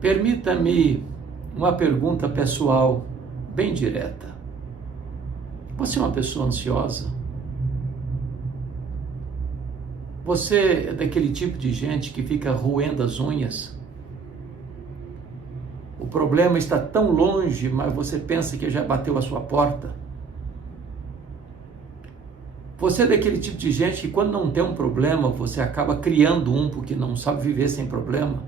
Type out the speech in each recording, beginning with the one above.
Permita-me uma pergunta pessoal, bem direta. Você é uma pessoa ansiosa? Você é daquele tipo de gente que fica roendo as unhas? O problema está tão longe, mas você pensa que já bateu a sua porta? Você é daquele tipo de gente que quando não tem um problema, você acaba criando um porque não sabe viver sem problema?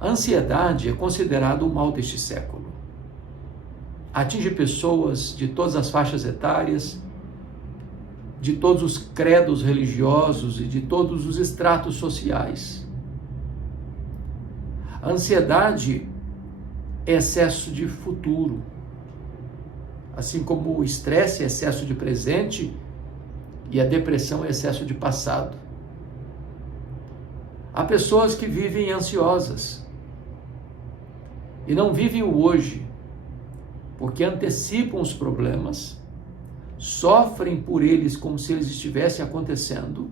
A ansiedade é considerada o mal deste século. Atinge pessoas de todas as faixas etárias, de todos os credos religiosos e de todos os estratos sociais. A ansiedade é excesso de futuro, assim como o estresse é excesso de presente e a depressão é excesso de passado. Há pessoas que vivem ansiosas e não vivem o hoje, porque antecipam os problemas, sofrem por eles como se eles estivessem acontecendo,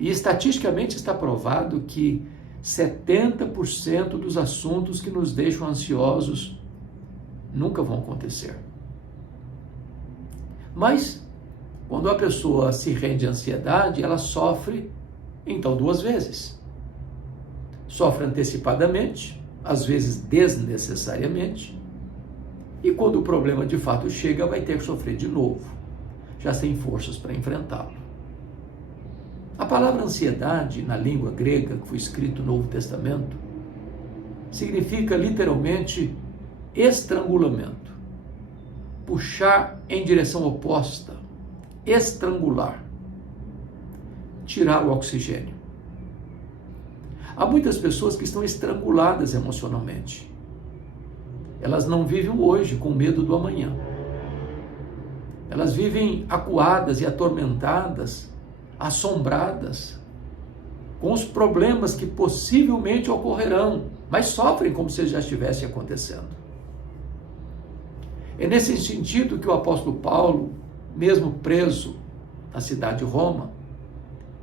e estatisticamente está provado que 70% dos assuntos que nos deixam ansiosos nunca vão acontecer. Mas, quando a pessoa se rende à ansiedade, ela sofre, então, duas vezes. Sofre antecipadamente, às vezes desnecessariamente, e quando o problema de fato chega, vai ter que sofrer de novo, já sem forças para enfrentá-lo. A palavra ansiedade, na língua grega, que foi escrito no Novo Testamento, significa literalmente estrangulamento, puxar em direção oposta, estrangular, tirar o oxigênio. Há muitas pessoas que estão estranguladas emocionalmente. Elas não vivem o hoje com medo do amanhã. Elas vivem acuadas e atormentadas, assombradas, com os problemas que possivelmente ocorrerão, mas sofrem como se já estivesse acontecendo. É nesse sentido que o apóstolo Paulo, mesmo preso na cidade de Roma,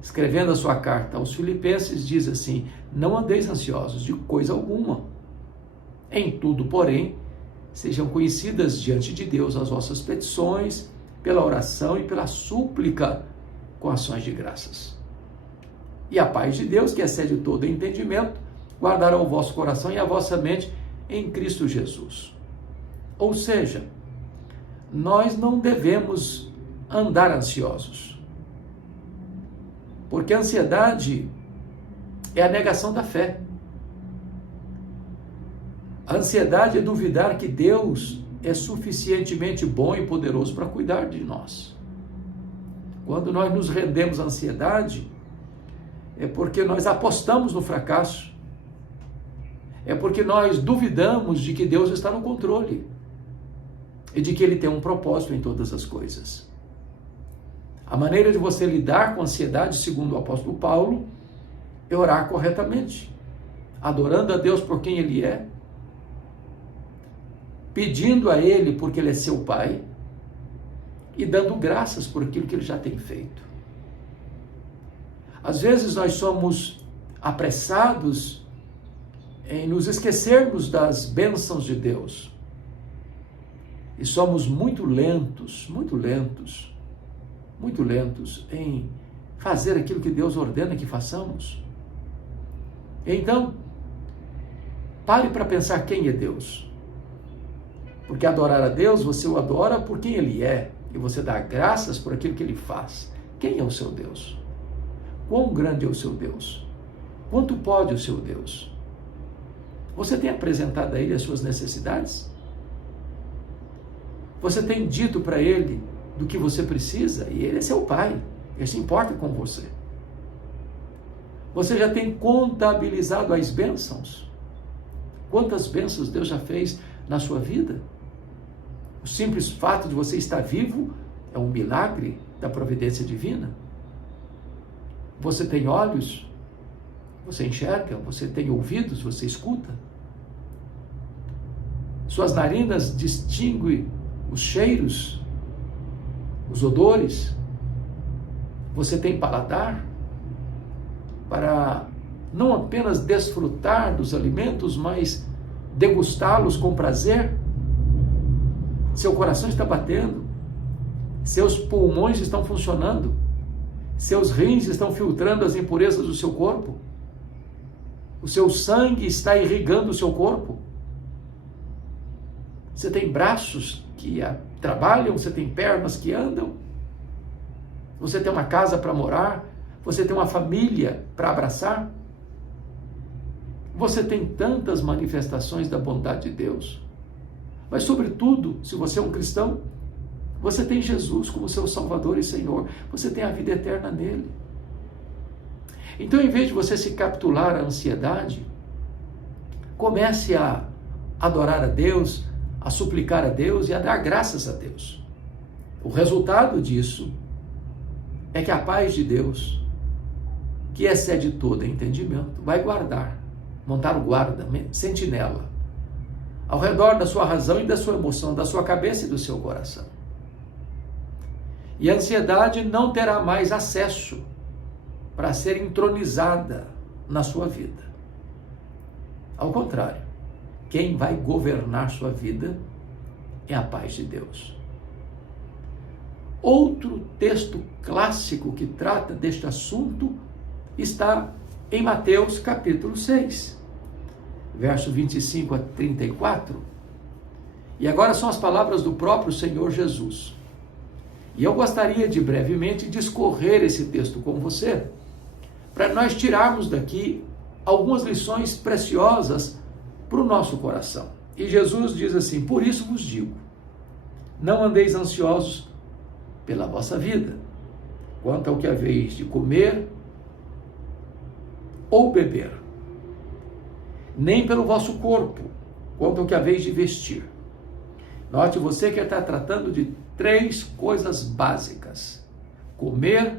escrevendo a sua carta aos Filipenses, diz assim: não andeis ansiosos de coisa alguma. Em tudo, porém, sejam conhecidas diante de Deus as vossas petições, pela oração e pela súplica, com ações de graças. E a paz de Deus, que excede todo entendimento, guardará o vosso coração e a vossa mente em Cristo Jesus. Ou seja, nós não devemos andar ansiosos, porque a ansiedade é a negação da fé. A ansiedade é duvidar que Deus é suficientemente bom e poderoso para cuidar de nós. Quando nós nos rendemos à ansiedade, é porque nós apostamos no fracasso. É porque nós duvidamos de que Deus está no controle e de que Ele tem um propósito em todas as coisas. A maneira de você lidar com a ansiedade, segundo o apóstolo Paulo, é orar corretamente, adorando a Deus por quem Ele é, pedindo a Ele porque Ele é seu Pai e dando graças por aquilo que Ele já tem feito. Às vezes nós somos apressados em nos esquecermos das bênçãos de Deus e somos muito lentos em fazer aquilo que Deus ordena que façamos. Então, pare para pensar quem é Deus. Porque adorar a Deus, você o adora por quem Ele é, e você dá graças por aquilo que Ele faz. Quem é o seu Deus? Quão grande é o seu Deus? Quanto pode o seu Deus? Você tem apresentado a Ele as suas necessidades? Você tem dito para Ele do que você precisa? E Ele é seu Pai, Ele se importa com você. Você já tem contabilizado as bênçãos? Quantas bênçãos Deus já fez na sua vida? O simples fato de você estar vivo é um milagre da providência divina. Você tem olhos, você enxerga, você tem ouvidos, você escuta. Suas narinas distinguem os cheiros, os odores. Você tem paladar para não apenas desfrutar dos alimentos, mas degustá-los com prazer? Seu coração está batendo, seus pulmões estão funcionando, seus rins estão filtrando as impurezas do seu corpo, o seu sangue está irrigando o seu corpo. Você tem braços que trabalham, você tem pernas que andam, você tem uma casa para morar, você tem uma família para abraçar. Você tem tantas manifestações da bondade de Deus. Mas, sobretudo, se você é um cristão, você tem Jesus como seu Salvador e Senhor. Você tem a vida eterna nele. Então, em vez de você se capitular à ansiedade, comece a adorar a Deus, a suplicar a Deus e a dar graças a Deus. O resultado disso é que a paz de Deus, que excede todo entendimento, vai guardar, montar o guarda, sentinela, ao redor da sua razão e da sua emoção, da sua cabeça e do seu coração. E a ansiedade não terá mais acesso para ser entronizada na sua vida. Ao contrário, quem vai governar sua vida é a paz de Deus. Outro texto clássico que trata deste assunto está em Mateus capítulo 6, verso 25 a 34. E agora são as palavras do próprio Senhor Jesus. E eu gostaria de brevemente discorrer esse texto com você, para nós tirarmos daqui algumas lições preciosas para o nosso coração. E Jesus diz assim: por isso vos digo, não andeis ansiosos pela vossa vida, quanto ao que haveis de comer ou beber, nem pelo vosso corpo, quanto ao que haveis de vestir. Note você que está tratando de 3 coisas básicas: comer,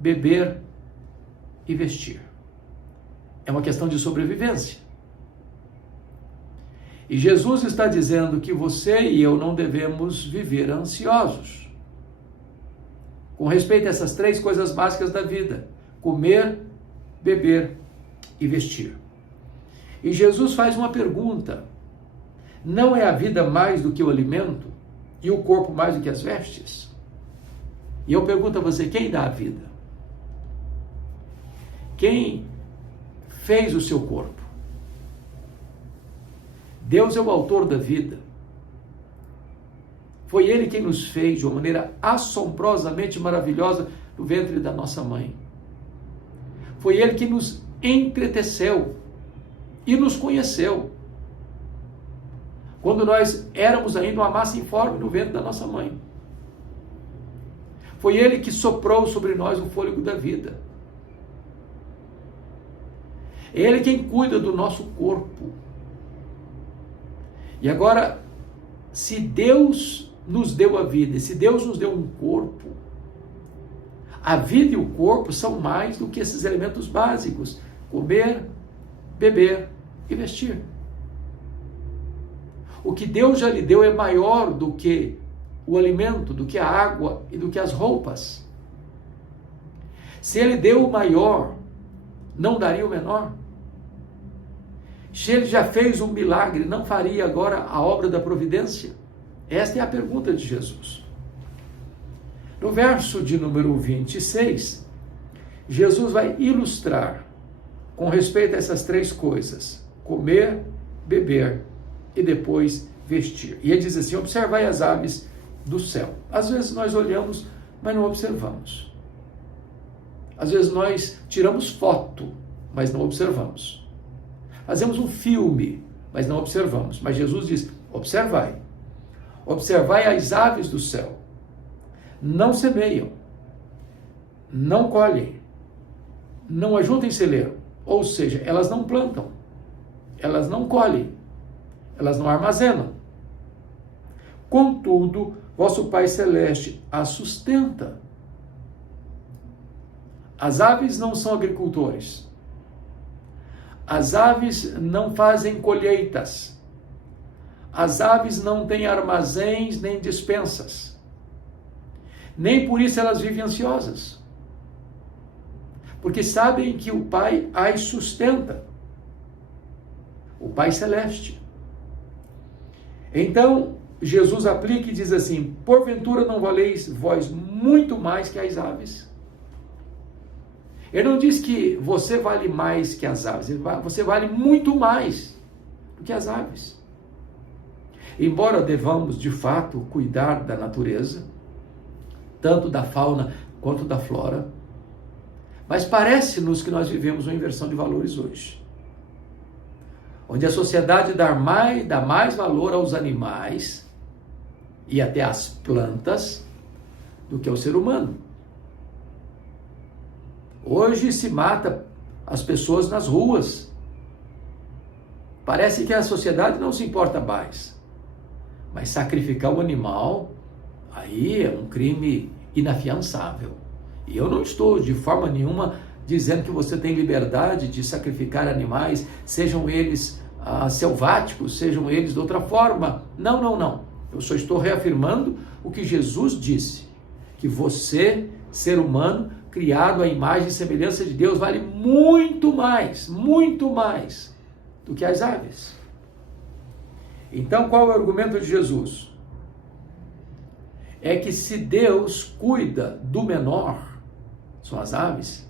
beber e vestir. É uma questão de sobrevivência. E Jesus está dizendo que você e eu não devemos viver ansiosos com respeito a essas 3 coisas básicas da vida: comer, beber e vestir. E Jesus faz uma pergunta: não é a vida mais do que o alimento e o corpo mais do que as vestes? E eu pergunto a você: quem dá a vida? Quem fez o seu corpo? Deus é o autor da vida. Foi Ele quem nos fez de uma maneira assombrosamente maravilhosa no ventre da nossa mãe. Foi Ele que nos entreteceu e nos conheceu quando nós éramos ainda uma massa informe no ventre da nossa mãe. Foi Ele que soprou sobre nós o fôlego da vida. É Ele quem cuida do nosso corpo. E agora, se Deus nos deu a vida, e se Deus nos deu um corpo, a vida e o corpo são mais do que esses elementos básicos: comer, beber e vestir. O que Deus já lhe deu é maior do que o alimento, do que a água e do que as roupas. Se Ele deu o maior, não daria o menor? Se Ele já fez um milagre, não faria agora a obra da providência? Esta é a pergunta de Jesus. No verso de número 26, Jesus vai ilustrar com respeito a essas 3 coisas: comer, beber e depois vestir. E ele diz assim: observai as aves do céu. Às vezes nós olhamos, mas não observamos. Às vezes nós tiramos foto, mas não observamos. Fazemos um filme, mas não observamos. Mas Jesus diz: observai. Observai as aves do céu. Não semeiam, não colhem, não ajuntem celeiro. Ou seja, elas não plantam, elas não colhem, elas não armazenam. Contudo, vosso Pai Celeste as sustenta. As aves não são agricultores. As aves não fazem colheitas. As aves não têm armazéns nem despensas. Nem por isso elas vivem ansiosas. porque sabem que o Pai as sustenta, o Pai Celeste. Então, Jesus aplica e diz assim: porventura não valeis vós muito mais que as aves? Ele não diz que você vale mais que as aves, você vale muito mais do que as aves. Embora devamos, de fato, cuidar da natureza, tanto da fauna quanto da flora, mas parece-nos que nós vivemos uma inversão de valores hoje, onde a sociedade dá mais valor aos animais e até às plantas do que ao ser humano. Hoje se mata as pessoas nas ruas. Parece que a sociedade não se importa mais. Mas sacrificar o animal, aí é um crime inafiançável. E eu não estou de forma nenhuma dizendo que você tem liberdade de sacrificar animais, sejam eles selváticos, sejam eles de outra forma. Não, não, não. Eu só estou reafirmando o que Jesus disse, que você, ser humano, criado à imagem e semelhança de Deus, vale muito mais do que as aves. Então, qual é o argumento de Jesus? É que se Deus cuida do menor, são as aves,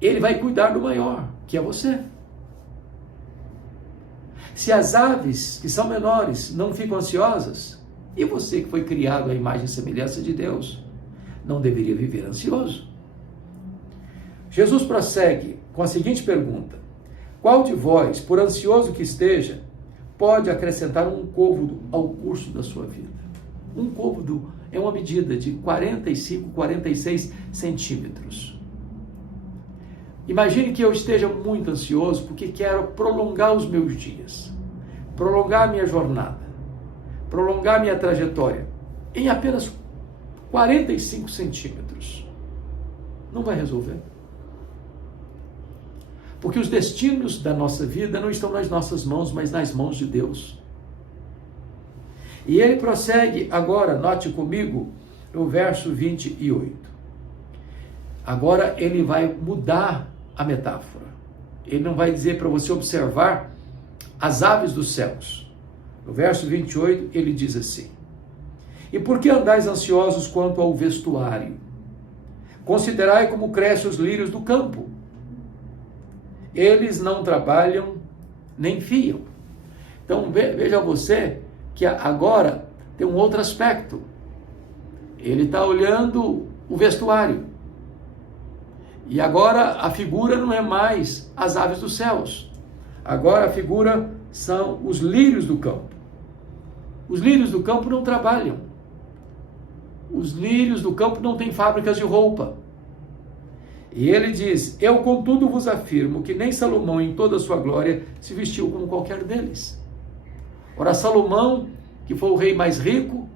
Ele vai cuidar do maior, que é você. Se as aves, que são menores, não ficam ansiosas, e você que foi criado à imagem e semelhança de Deus, não deveria viver ansioso? Jesus prossegue com a seguinte pergunta: qual de vós, por ansioso que esteja, pode acrescentar um côvado ao curso da sua vida? Um côvado é uma medida de 45, 46 centímetros. Imagine que eu esteja muito ansioso porque quero prolongar os meus dias, prolongar a minha jornada, prolongar a minha trajetória em apenas 45 centímetros. Não vai resolver. Porque os destinos da nossa vida não estão nas nossas mãos, mas nas mãos de Deus. E ele prossegue agora, note comigo, no verso 28. Agora ele vai mudar a metáfora. Ele não vai dizer para você observar as aves dos céus. No verso 28 ele diz assim: e por que andais ansiosos quanto ao vestuário? Considerai como crescem os lírios do campo. Eles não trabalham nem fiam. Então veja você que agora tem um outro aspecto. Ele está olhando o vestuário. E agora a figura não é mais as aves dos céus. Agora a figura são os lírios do campo. Os lírios do campo não trabalham. Os lírios do campo não têm fábricas de roupa. E ele diz: eu contudo vos afirmo que nem Salomão em toda a sua glória se vestiu como qualquer deles. Ora, Salomão, que foi o rei mais rico,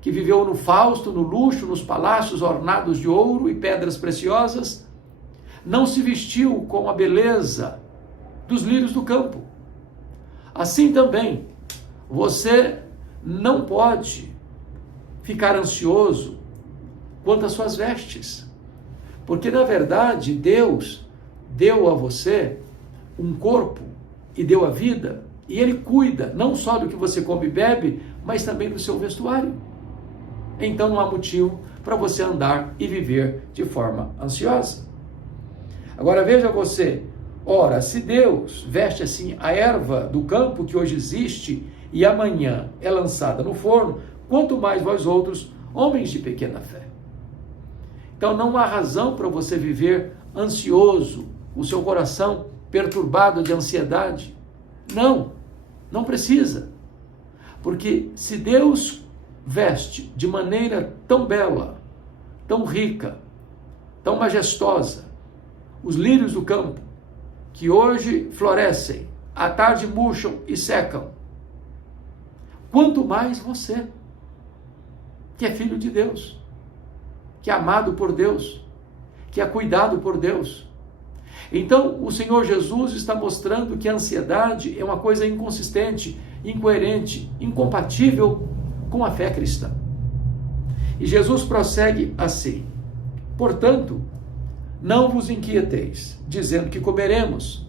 que viveu no fausto, no luxo, nos palácios ornados de ouro e pedras preciosas, não se vestiu com a beleza dos lírios do campo. Assim também, você não pode ficar ansioso quanto às suas vestes, porque na verdade Deus deu a você um corpo e deu a vida, e Ele cuida não só do que você come e bebe, mas também do seu vestuário. Então não há motivo para você andar e viver de forma ansiosa. Agora veja você, ora, se Deus veste assim a erva do campo que hoje existe e amanhã é lançada no forno, quanto mais vós outros, homens de pequena fé. Então não há razão para você viver ansioso, o seu coração perturbado de ansiedade. Não precisa. Porque se Deus veste de maneira tão bela, tão rica, tão majestosa, os lírios do campo, que hoje florescem, à tarde murcham e secam, quanto mais você, que é filho de Deus, que é amado por Deus, que é cuidado por Deus. Então, o Senhor Jesus está mostrando que a ansiedade é uma coisa inconsistente, incoerente, incompatível com a fé cristã. E Jesus prossegue assim: portanto, não vos inquieteis, dizendo que comeremos,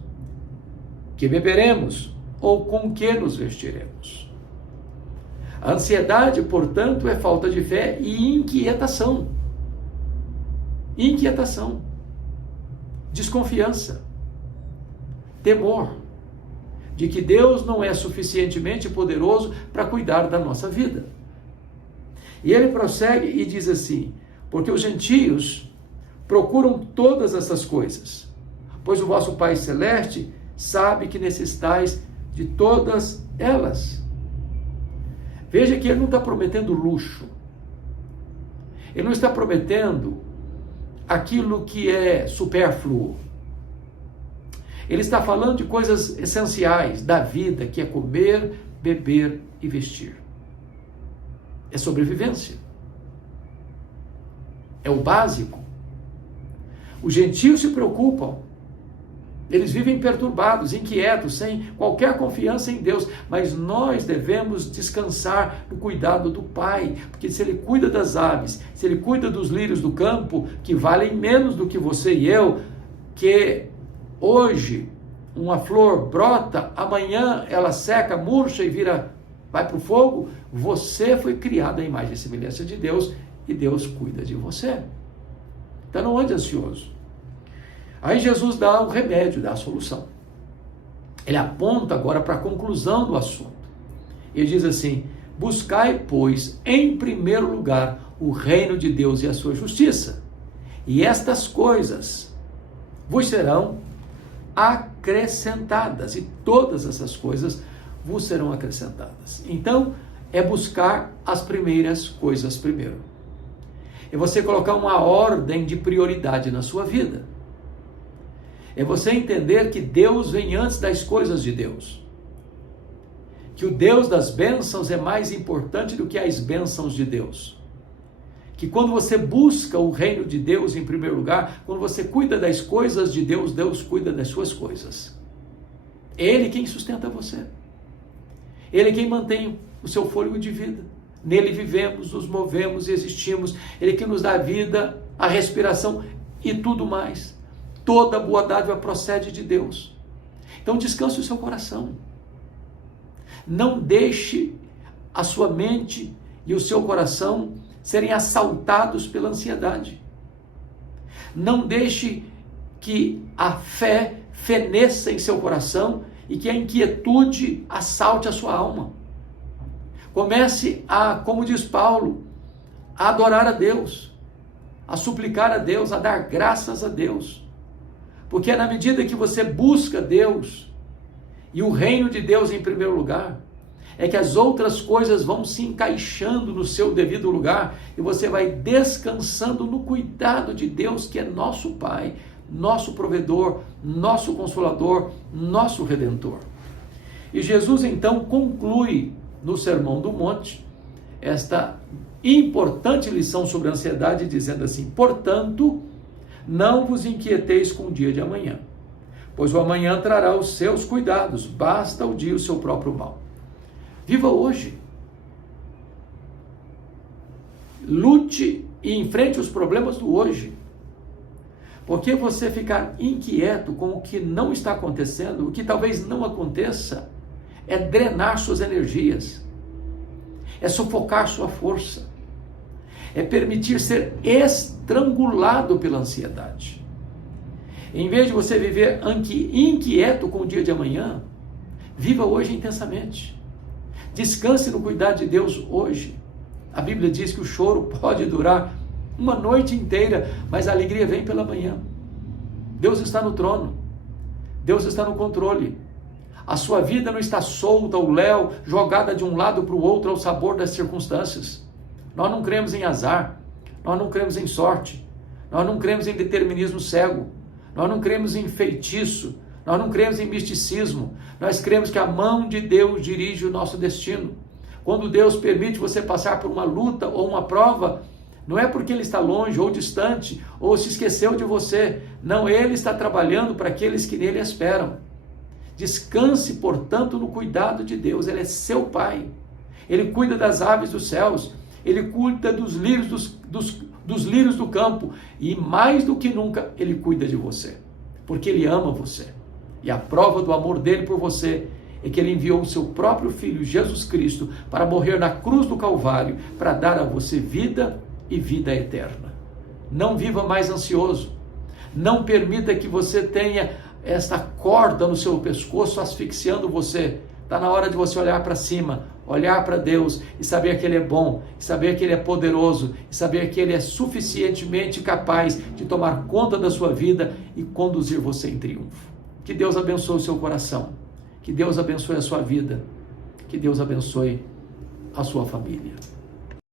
que beberemos, ou com que nos vestiremos. A ansiedade, portanto, é falta de fé e inquietação. Inquietação, desconfiança, temor de que Deus não é suficientemente poderoso para cuidar da nossa vida. E ele prossegue e diz assim: porque os gentios procuram todas essas coisas, pois o vosso Pai Celeste sabe que necessitais de todas elas. Veja que ele não está prometendo luxo, ele não está prometendo aquilo que é supérfluo. Ele está falando de coisas essenciais da vida, que é comer, beber e vestir. É sobrevivência. É o básico. Os gentios se preocupam. Eles vivem perturbados, inquietos, sem qualquer confiança em Deus. Mas nós devemos descansar no cuidado do Pai. Porque se Ele cuida das aves, se Ele cuida dos lírios do campo, que valem menos do que você e eu, que hoje uma flor brota, amanhã ela seca, murcha e vai para o fogo, você foi criado à imagem e semelhança de Deus e Deus cuida de você. Então não ande ansioso. Aí Jesus dá o remédio, dá a solução. Ele aponta agora para a conclusão do assunto. Ele diz assim: buscai, pois, em primeiro lugar o reino de Deus e a sua justiça, e estas coisas vos serão acrescentadas, e todas essas coisas vos serão acrescentadas. Então, é buscar as primeiras coisas primeiro. É você colocar uma ordem de prioridade na sua vida. É você entender que Deus vem antes das coisas de Deus. Que o Deus das bênçãos é mais importante do que as bênçãos de Deus. Que quando você busca o reino de Deus em primeiro lugar, quando você cuida das coisas de Deus, Deus cuida das suas coisas. É Ele quem sustenta você. Ele é quem mantém o seu fôlego de vida. Nele vivemos, nos movemos e existimos. Ele que nos dá a vida, a respiração e tudo mais. Toda boa dádiva procede de Deus. Então descanse o seu coração. Não deixe a sua mente e o seu coração serem assaltados pela ansiedade. Não deixe que a fé feneça em seu coração e que a inquietude assalte a sua alma. Comece a, como diz Paulo, a adorar a Deus, a suplicar a Deus, a dar graças a Deus. Porque é na medida que você busca Deus e o reino de Deus em primeiro lugar, é que as outras coisas vão se encaixando no seu devido lugar e você vai descansando no cuidado de Deus, que é nosso Pai, nosso provedor, nosso consolador, nosso redentor. E Jesus então conclui no Sermão do Monte esta importante lição sobre a ansiedade, dizendo assim: portanto, não vos inquieteis com o dia de amanhã, pois o amanhã trará os seus cuidados, basta o dia o seu próprio mal. Viva hoje. Lute e enfrente os problemas do hoje. Porque você ficar inquieto com o que não está acontecendo, o que talvez não aconteça, é drenar suas energias, é sufocar sua força, é permitir ser estrangulado pela ansiedade. Em vez de você viver inquieto com o dia de amanhã, viva hoje intensamente. Descanse no cuidado de Deus hoje. A Bíblia diz que o choro pode durar uma noite inteira, mas a alegria vem pela manhã. Deus está no trono. Deus está no controle. A sua vida não está solta ao léu, jogada de um lado para o outro ao sabor das circunstâncias. Nós não cremos em azar. Nós não cremos em sorte. Nós não cremos em determinismo cego. Nós não cremos em feitiço. Nós não cremos em misticismo. Nós cremos que a mão de Deus dirige o nosso destino. Quando Deus permite você passar por uma luta ou uma prova, não é porque Ele está longe ou distante ou se esqueceu de você. Não, Ele está trabalhando para aqueles que nele esperam. Descanse, portanto, no cuidado de Deus. Ele é seu Pai. Ele cuida das aves dos céus. Ele cuida dos lírios dos lírios do campo, e mais do que nunca Ele cuida de você, porque Ele ama você. E a prova do amor dele por você é que Ele enviou o seu próprio Filho, Jesus Cristo, para morrer na cruz do Calvário, para dar a você vida e vida eterna. Não viva mais ansioso. Não permita que você tenha esta corda no seu pescoço asfixiando você. Está na hora de você olhar para cima, olhar para Deus e saber que Ele é bom, saber que Ele é poderoso, e saber que Ele é suficientemente capaz de tomar conta da sua vida e conduzir você em triunfo. Que Deus abençoe o seu coração, que Deus abençoe a sua vida, que Deus abençoe a sua família.